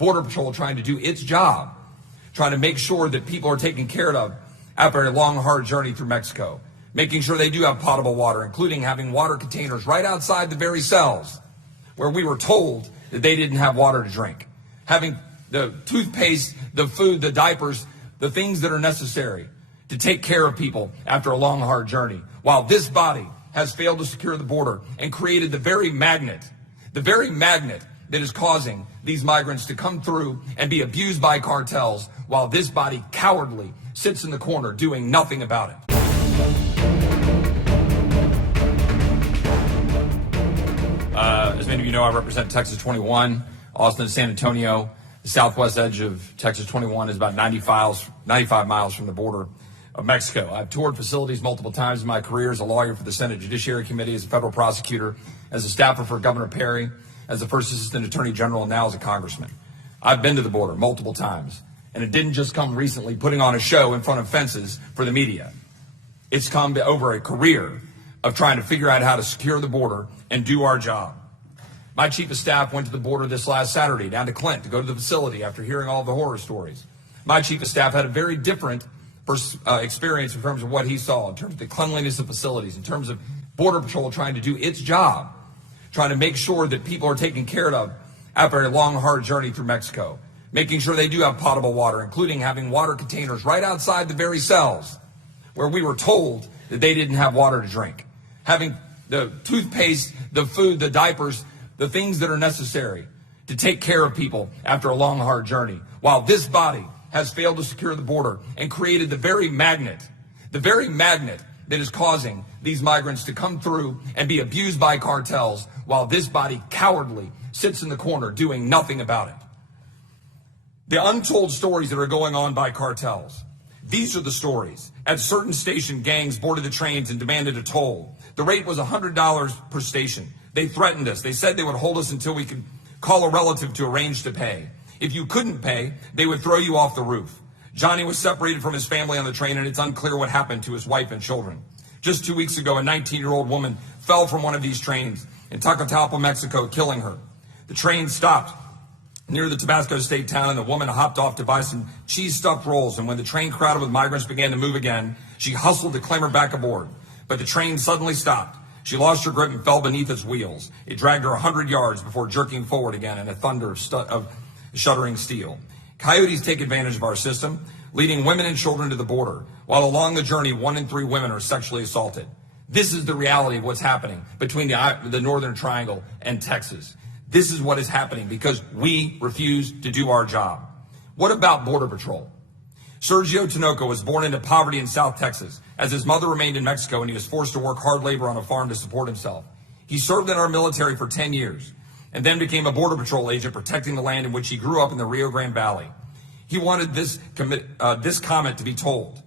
Border Patrol trying to do its job, trying to make sure that people are taken care of after a long, hard journey through Mexico, making sure they do have potable water, including having water containers right outside the very cells where we were told that they didn't have water to drink, having the toothpaste, the food, the diapers, the things that are necessary to take care of people after a long, hard journey, while this body has failed to secure the border and created the very magnet that is causing these migrants to come through and be abused by cartels, while this body cowardly sits in the corner doing nothing about it. As many of you know, I represent Texas 21, Austin and San Antonio. The southwest edge of Texas 21 is about 95 miles from the border of Mexico. I've toured facilities multiple times in my career as a lawyer for the Senate Judiciary Committee, as a federal prosecutor, as a staffer for Governor Perry, as the first assistant attorney general, and now as a congressman. I've been to the border multiple times, and it didn't just come recently putting on a show in front of fences for the media. It's come over a career of trying to figure out how to secure the border and do our job. My chief of staff went to the border this last Saturday down to Clint to go to the facility after hearing all the horror stories. My chief of staff had a very different experience in terms of what he saw, in terms of the cleanliness of facilities, in terms of Border Patrol trying to do its job, trying to make sure that people are taken care of after a long, hard journey through Mexico, making sure they do have potable water, including having water containers right outside the very cells where we were told that they didn't have water to drink, having the toothpaste, the food, the diapers, the things that are necessary to take care of people after a long, hard journey, while this body has failed to secure the border and created the very magnet that is causing these migrants to come through and be abused by cartels, while this body cowardly sits in the corner doing nothing about it. The untold stories that are going on by cartels. These are the stories. At certain station, gangs boarded the trains and demanded a toll. The rate was $100 per station. They threatened us. They said they would hold us until we could call a relative to arrange to pay. If you couldn't pay, they would throw you off the roof. Johnny was separated from his family on the train, and it's unclear what happened to his wife and children. Just 2 weeks ago, a 19-year-old woman fell from one of these trains in Tacotapa, Mexico, killing her. The train stopped near the Tabasco state town, and the woman hopped off to buy some cheese-stuffed rolls. And when the train crowded with migrants began to move again, she hustled to climb her back aboard. But the train suddenly stopped. She lost her grip and fell beneath its wheels. It dragged her 100 yards before jerking forward again in a thunder of shuddering steel. Coyotes take advantage of our system, leading women and children to the border, while along the journey, 1 in 3 women are sexually assaulted. This is the reality of what's happening between the Northern Triangle and Texas. This is what is happening because we refuse to do our job. What about Border Patrol? Sergio Tinoco was born into poverty in South Texas, as his mother remained in Mexico and he was forced to work hard labor on a farm to support himself. He served in our military for 10 years and then became a Border Patrol agent protecting the land in which he grew up in the Rio Grande Valley. He wanted this comment to be told.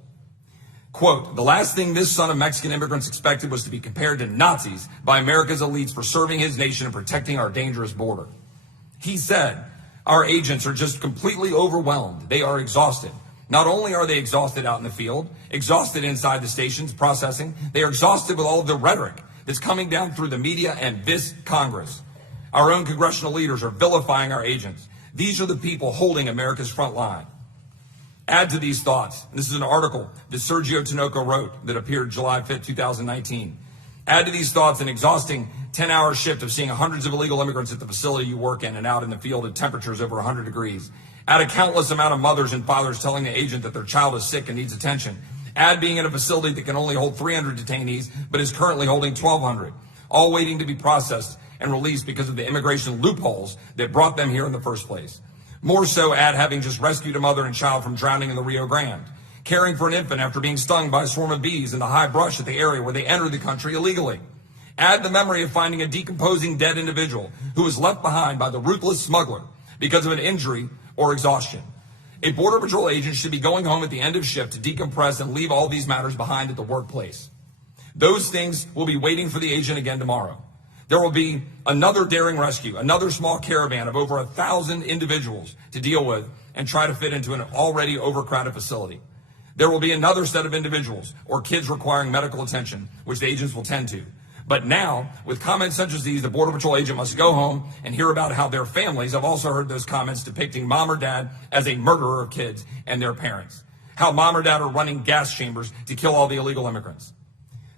Quote, "The last thing this son of Mexican immigrants expected was to be compared to Nazis by America's elites for serving his nation and protecting our dangerous border." He said, "Our agents are just completely overwhelmed. They are exhausted. Not only are they exhausted out in the field, exhausted inside the stations processing, they are exhausted with all of the rhetoric that's coming down through the media and this Congress. Our own congressional leaders are vilifying our agents. These are the people holding America's front line." Add to these thoughts, and this is an article that Sergio Tinoco wrote that appeared July 5th, 2019. Add to these thoughts an exhausting 10-hour shift of seeing hundreds of illegal immigrants at the facility you work in and out in the field at temperatures over 100 degrees. Add a countless amount of mothers and fathers telling the agent that their child is sick and needs attention. Add being in a facility that can only hold 300 detainees, but is currently holding 1,200, all waiting to be processed and released because of the immigration loopholes that brought them here in the first place. More so, add having just rescued a mother and child from drowning in the Rio Grande, caring for an infant after being stung by a swarm of bees in the high brush at the area where they entered the country illegally. Add the memory of finding a decomposing dead individual who was left behind by the ruthless smuggler because of an injury or exhaustion. A Border Patrol agent should be going home at the end of shift to decompress and leave all these matters behind at the workplace. Those things will be waiting for the agent again tomorrow. There will be another daring rescue, another small caravan of over 1,000 individuals to deal with and try to fit into an already overcrowded facility. There will be another set of individuals or kids requiring medical attention, which the agents will tend to. But now, with comments such as these, the Border Patrol agent must go home and hear about how their families, I've also heard those comments depicting mom or dad as a murderer of kids and their parents. How mom or dad are running gas chambers to kill all the illegal immigrants.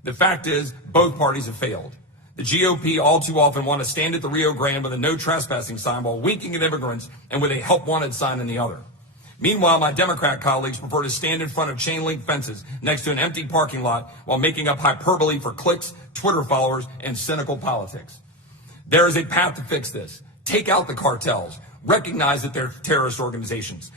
The fact is, both parties have failed. The GOP all too often want to stand at the Rio Grande with a no trespassing sign while winking at immigrants and with a help wanted sign in the other. Meanwhile, my Democrat colleagues prefer to stand in front of chain link fences next to an empty parking lot while making up hyperbole for clicks, Twitter followers, and cynical politics. There is a path to fix this. Take out the cartels. Recognize that they're terrorist organizations.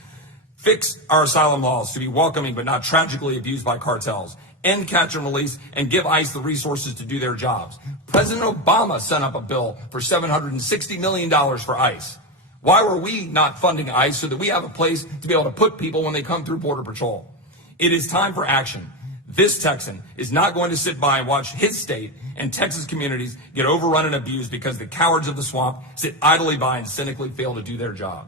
Fix our asylum laws to be welcoming but not tragically abused by cartels. End catch and release and give ICE the resources to do their jobs. President Obama sent up a bill for $760 million for ICE. Why were we not funding ICE so that we have a place to be able to put people when they come through Border Patrol? It is time for action. This Texan is not going to sit by and watch his state and Texas communities get overrun and abused because the cowards of the swamp sit idly by and cynically fail to do their job.